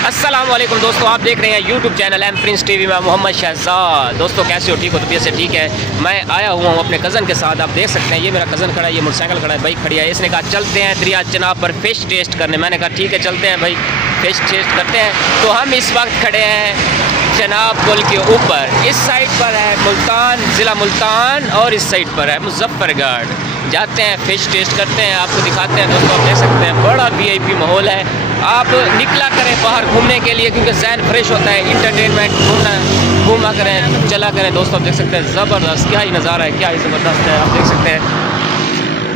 अस्सलामुअलैकुम दोस्तों, आप देख रहे हैं YouTube channel M Prince TV में मोहम्मद शहजाद। दोस्तों कैसे हो? ठीक हो? तबीयत से ठीक है? मैं आया हुआ हूँ अपने कज़न के साथ। आप देख सकते हैं ये मेरा कज़न खड़ा है, ये मोटरसाइकिल खड़ा है, बाइक खड़ी है। इसने कहा चलते हैं दरिया चनाब पर फ़िश टेस्ट करने। मैंने कहा ठीक है चलते हैं भाई, फ़िश टेस्ट करते हैं। तो हम इस वक्त खड़े हैं चनाब पुल के ऊपर। इस साइड पर है मुल्तान, ज़िला मुल्तान, और इस साइड पर है मुजफ्फरगढ़। जाते हैं फ़िश टेस्ट करते हैं, आपको दिखाते हैं। दोस्तों आप देख सकते हैं बड़ा VIP माहौल है। आप निकला करें बाहर घूमने के लिए क्योंकि ज़हन फ्रेश होता है, इंटरटेनमेंट घूमा करें, चला करें। दोस्तों आप देख सकते हैं ज़बरदस्त, क्या ही नज़ारा है, क्या ही ज़बरदस्त है। आप देख सकते हैं।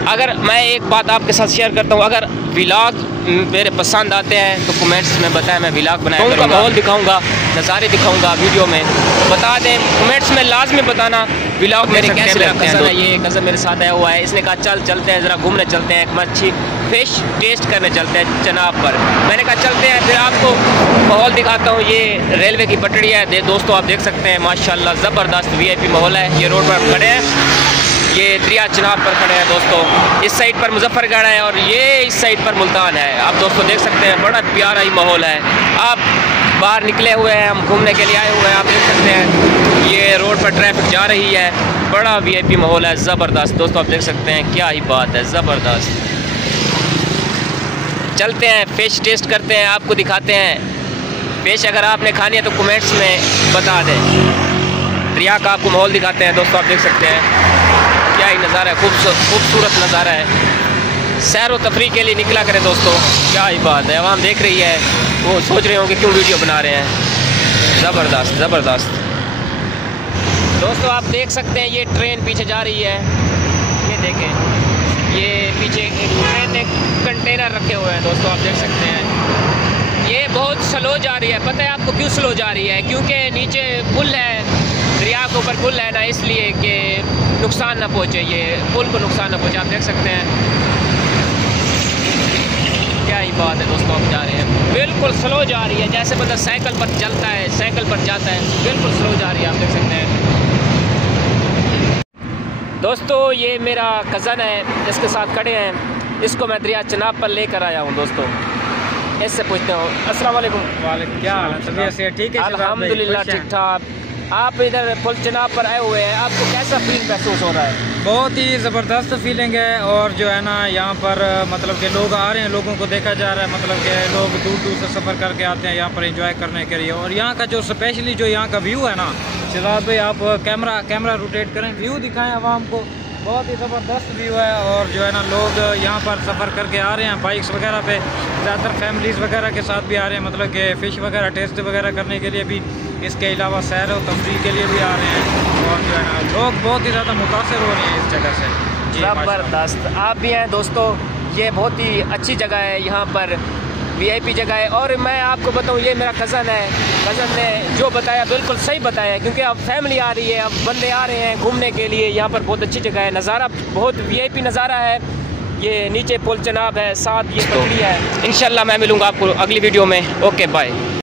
अगर मैं एक बात आपके साथ शेयर करता हूँ, अगर व्लॉग मेरे पसंद आते हैं तो कमेंट्स में बताएं, मैं व्लॉग बनाऊँगा, माहौल दिखाऊँगा, नज़ारे दिखाऊँगा वीडियो में। बता दें कमेंट्स में लाजमी बताना व्लॉग मेरे कैसे लगते हैं। ये कज़न मेरे साथ आया हुआ है, इसने कहा चलते हैं ज़रा घूमने चलते हैं, एक मच्छी फ़िश टेस्ट करने चलते हैं चनाब पर। मैंने कहा चलते हैं, फिर आपको माहौल दिखाता हूँ। ये रेलवे की पटड़ी है दोस्तों, आप देख सकते हैं माशाल्लाह ज़बरदस्त VIP माहौल है। ये रोड पर खड़े हैं, ये दरिया चनाब पर खड़े हैं दोस्तों। इस साइड पर मुजफ्फरगढ़ है और ये इस साइड पर मुल्तान है। आप दोस्तों देख सकते हैं बड़ा प्यारा ही माहौल है। आप बाहर निकले हुए हैं, हम घूमने के लिए आए हुए हैं। आप देख सकते हैं ये रोड पर ट्रैफिक जा रही है, बड़ा VIP माहौल है, ज़बरदस्त। दोस्तों आप देख सकते हैं क्या ही बात है, ज़बरदस्त। चलते हैं फ़िश टेस्ट करते हैं, आपको दिखाते हैं फ़िश। अगर आपने खानी है तो कमेंट्स में बता दें। दरिया का आपको माहौल दिखाते हैं। दोस्तों आप देख सकते हैं क्या ही नज़ारा है, खूबसूरत नज़ारा है। सैर व तफरी के लिए निकला करें दोस्तों, क्या ही बात है। आवाम देख रही है, वो सोच रहे होंगे क्यों वीडियो बना रहे हैं। ज़बरदस्त ज़बरदस्त। दोस्तों आप देख सकते हैं ये ट्रेन पीछे जा रही है, ये देखें, ये पीछे एक ट्रेन एक कंटेनर रखे हुए हैं। दोस्तों आप देख सकते हैं ये बहुत स्लो जा रही है। पता है आपको क्यों स्लो जा रही है? क्योंकि नीचे पुल है, दरिया के ऊपर पुल है ना, इसलिए कि नुकसान ना पहुँचे, ये पुल को नुकसान ना पहुँचे। आप देख सकते हैं क्या ही बात है। दोस्तों आप जा रहे हैं, बिल्कुल स्लो जा रही है, जैसे मतलब साइकिल पर चलता है, साइकिल पर जाता है, बिल्कुल स्लो जा रही है। आप देख सकते हैं दोस्तों ये मेरा कज़न है, इसके साथ खड़े हैं। इसको मैं दरिया चनाब पर लेकर आया हूँ दोस्तों। इससे पूछते हो अस्सलाम वालेकुम। वालेकुम, क्या हाल है? तबीयत से ठीक है? अल्हम्दुलिल्लाह ठीक ठाक। आप इधर पुल चनाब पर आए हुए हैं, आपको कैसा फील महसूस हो रहा है? बहुत ही ज़बरदस्त फीलिंग है। और जो है ना यहाँ पर मतलब कि लोग आ रहे हैं, लोगों को देखा जा रहा है, मतलब कि लोग दूर दूर से सफ़र करके आते हैं यहाँ पर एंजॉय करने के लिए। और यहाँ का जो स्पेशली जो यहाँ का व्यू है ना शहजाद भाई, आप कैमरा रोटेट करें, व्यू दिखाएं आवाम को। बहुत ही ज़बरदस्त व्यू है। और जो है ना लोग यहाँ पर सफ़र करके आ रहे हैं बाइक्स वगैरह पे, ज़्यादातर फैमिलीज़ वगैरह के साथ भी आ रहे हैं, मतलब कि फ़िश वगैरह टेस्ट वगैरह करने के लिए भी। इसके अलावा सैर और तफरीह के लिए भी आ रहे हैं। और जो है ना लोग बहुत ही ज़्यादा मुतासर हो रहे हैं इस जगह से। ज़बरदस्त। आप भी हैं दोस्तों, ये बहुत ही अच्छी जगह है, यहाँ पर VIP जगह है। और मैं आपको बताऊँ ये मेरा कज़न है, कज़न ने जो बताया बिल्कुल सही बताया, क्योंकि अब फैमिली आ रही है, अब बंदे आ रहे हैं घूमने के लिए। यहाँ पर बहुत अच्छी जगह है, नज़ारा बहुत VIP नज़ारा है। ये नीचे पुल चनाब है, साथ ये पटड़ी है। इंशाल्लाह मैं मिलूँगा आपको अगली वीडियो में। Okay bye.